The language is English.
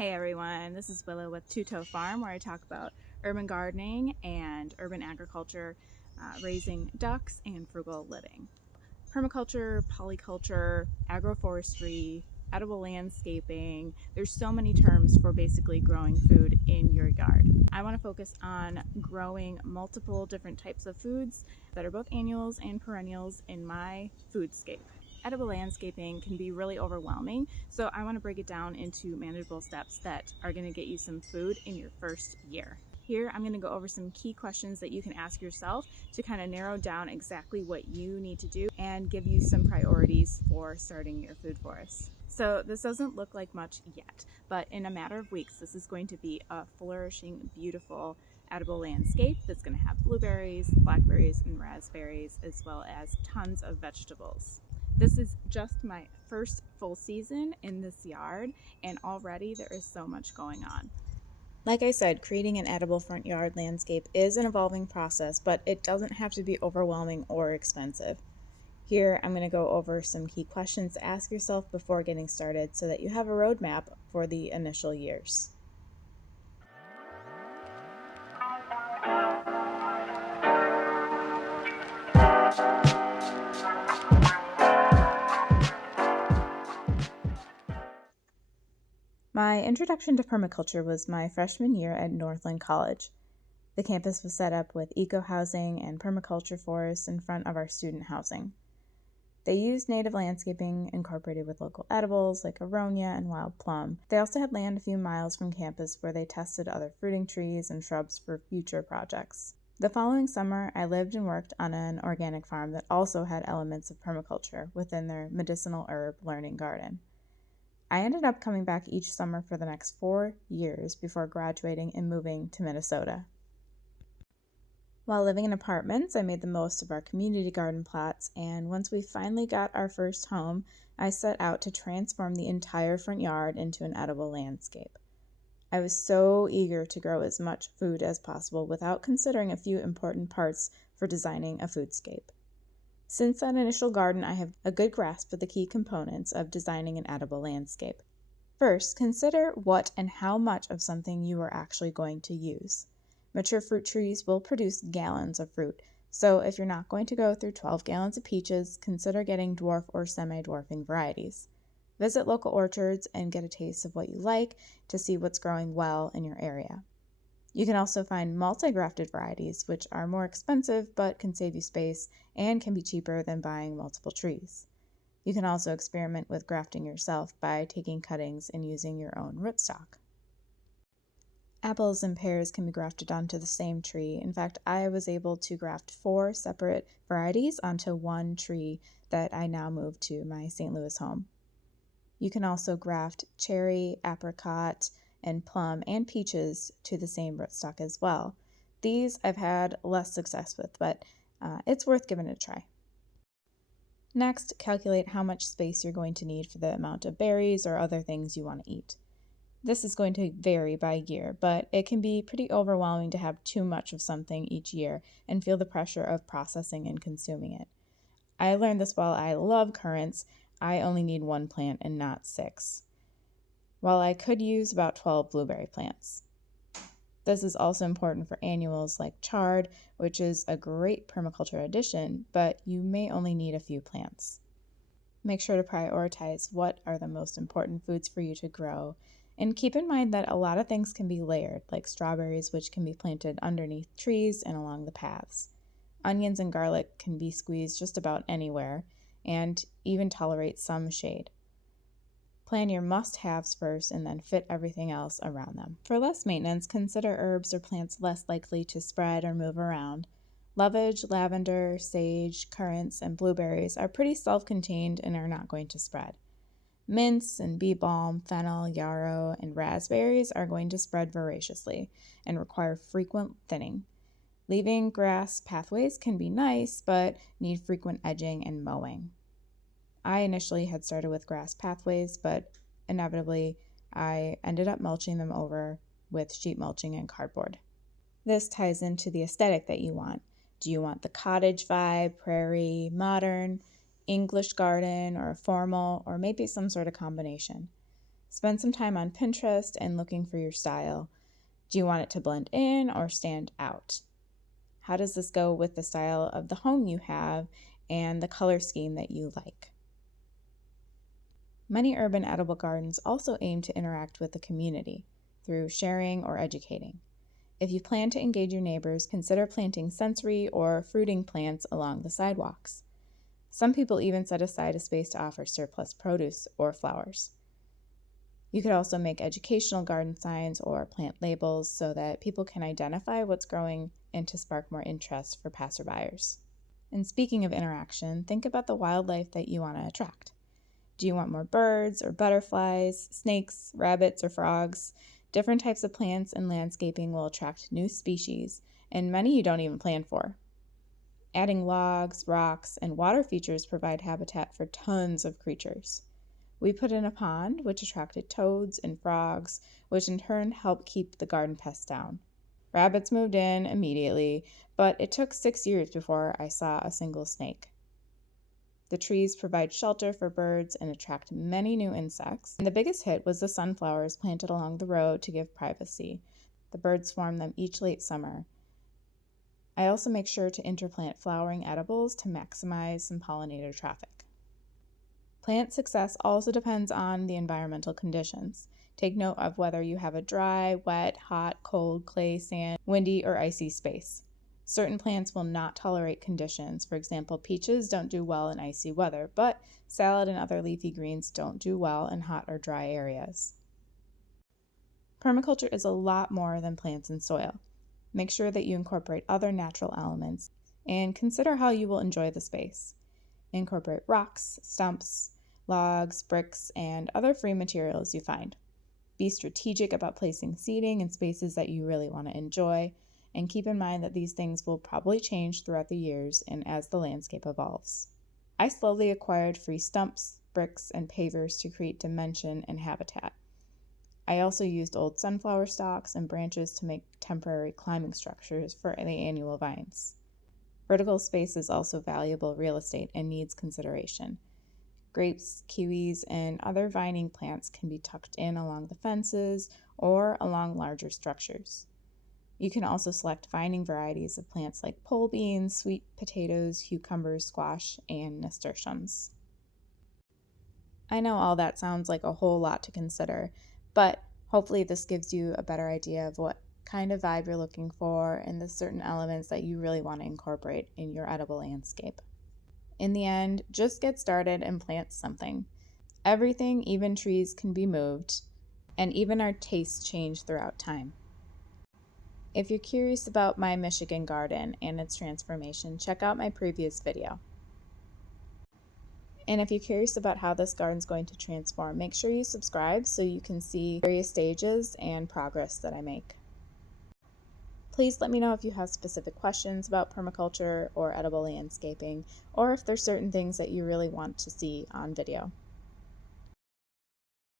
Hey everyone, this is Willow with Two Toe Farm, where I talk about urban gardening and urban agriculture, raising ducks, and frugal living. Permaculture, polyculture, agroforestry, edible landscaping. There's so many terms for basically growing food in your yard. I want to focus on growing multiple different types of foods that are both annuals and perennials in my foodscape. Edible landscaping can be really overwhelming, so I want to break it down into manageable steps that are going to get you some food in your first year. Here, I'm going to go over some key questions that you can ask yourself to kind of narrow down exactly what you need to do and give you some priorities for starting your food forest. So this doesn't look like much yet, but in a matter of weeks, this is going to be a flourishing, beautiful edible landscape that's going to have blueberries, blackberries, and raspberries, as well as tons of vegetables. This is just my first full season in this yard, and already there is so much going on. Like I said, creating an edible front yard landscape is an evolving process, but it doesn't have to be overwhelming or expensive. Here, I'm going to go over some key questions to ask yourself before getting started so that you have a roadmap for the initial years. My introduction to permaculture was my freshman year at Northland College. The campus was set up with eco-housing and permaculture forests in front of our student housing. They used native landscaping incorporated with local edibles like aronia and wild plum. They also had land a few miles from campus where they tested other fruiting trees and shrubs for future projects. The following summer, I lived and worked on an organic farm that also had elements of permaculture within their medicinal herb learning garden. I ended up coming back each summer for the next 4 years before graduating and moving to Minnesota. While living in apartments, I made the most of our community garden plots, and once we finally got our first home, I set out to transform the entire front yard into an edible landscape. I was so eager to grow as much food as possible without considering a few important parts for designing a foodscape. Since that initial garden, I have a good grasp of the key components of designing an edible landscape. First, consider what and how much of something you are actually going to use. Mature fruit trees will produce gallons of fruit, so if you're not going to go through 12 gallons of peaches, consider getting dwarf or semi-dwarfing varieties. Visit local orchards and get a taste of what you like to see what's growing well in your area. You can also find multi-grafted varieties, which are more expensive but can save you space and can be cheaper than buying multiple trees. You can also experiment with grafting yourself by taking cuttings and using your own rootstock. Apples and pears can be grafted onto the same tree. In fact, I was able to graft 4 separate varieties onto one tree that I now moved to my St. Louis home. You can also graft cherry, apricot, and plum and peaches to the same rootstock as well. These I've had less success with, but it's worth giving it a try. Next, calculate how much space you're going to need for the amount of berries or other things you want to eat. This is going to vary by year, but it can be pretty overwhelming to have too much of something each year and feel the pressure of processing and consuming it. I learned this while I love currants, I only need 1 plant and not 6. While I could use about 12 blueberry plants. This is also important for annuals like chard, which is a great permaculture addition, but you may only need a few plants. Make sure to prioritize what are the most important foods for you to grow, and keep in mind that a lot of things can be layered, like strawberries, which can be planted underneath trees and along the paths. Onions and garlic can be squeezed just about anywhere, and even tolerate some shade. Plan your must-haves first and then fit everything else around them. For less maintenance, consider herbs or plants less likely to spread or move around. Lovage, lavender, sage, currants, and blueberries are pretty self-contained and are not going to spread. Mints and bee balm, fennel, yarrow, and raspberries are going to spread voraciously and require frequent thinning. Leaving grass pathways can be nice, but need frequent edging and mowing. I initially had started with grass pathways, but inevitably I ended up mulching them over with sheet mulching and cardboard. This ties into the aesthetic that you want. Do you want the cottage vibe, prairie, modern, English garden, or formal, or maybe some sort of combination? Spend some time on Pinterest and looking for your style. Do you want it to blend in or stand out? How does this go with the style of the home you have and the color scheme that you like? Many urban edible gardens also aim to interact with the community through sharing or educating. If you plan to engage your neighbors, consider planting sensory or fruiting plants along the sidewalks. Some people even set aside a space to offer surplus produce or flowers. You could also make educational garden signs or plant labels so that people can identify what's growing and to spark more interest for passerbyers. And speaking of interaction, think about the wildlife that you want to attract. Do you want more birds or butterflies, snakes, rabbits, or frogs? Different types of plants and landscaping will attract new species, and many you don't even plan for. Adding logs, rocks, and water features provide habitat for tons of creatures. We put in a pond, which attracted toads and frogs, which in turn helped keep the garden pests down. Rabbits moved in immediately, but it took 6 years before I saw a single snake. The trees provide shelter for birds and attract many new insects. And the biggest hit was the sunflowers planted along the road to give privacy. The birds swarm them each late summer. I also make sure to interplant flowering edibles to maximize some pollinator traffic. Plant success also depends on the environmental conditions. Take note of whether you have a dry, wet, hot, cold, clay, sand, windy, or icy space. Certain plants will not tolerate conditions. For example, peaches don't do well in icy weather, but salad and other leafy greens don't do well in hot or dry areas. Permaculture is a lot more than plants and soil. Make sure that you incorporate other natural elements and consider how you will enjoy the space. Incorporate rocks, stumps, logs, bricks, and other free materials you find. Be strategic about placing seating in spaces that you really want to enjoy, and keep in mind that these things will probably change throughout the years and as the landscape evolves. I slowly acquired free stumps, bricks, and pavers to create dimension and habitat. I also used old sunflower stalks and branches to make temporary climbing structures for the annual vines. Vertical space is also valuable real estate and needs consideration. Grapes, kiwis, and other vining plants can be tucked in along the fences or along larger structures. You can also select vining varieties of plants like pole beans, sweet potatoes, cucumbers, squash, and nasturtiums. I know all that sounds like a whole lot to consider, but hopefully this gives you a better idea of what kind of vibe you're looking for and the certain elements that you really want to incorporate in your edible landscape. In the end, just get started and plant something. Everything, even trees, can be moved, and even our tastes change throughout time. If you're curious about my Michigan garden and its transformation, check out my previous video. And if you're curious about how this garden's going to transform, make sure you subscribe so you can see various stages and progress that I make. Please let me know if you have specific questions about permaculture or edible landscaping, or if there's certain things that you really want to see on video.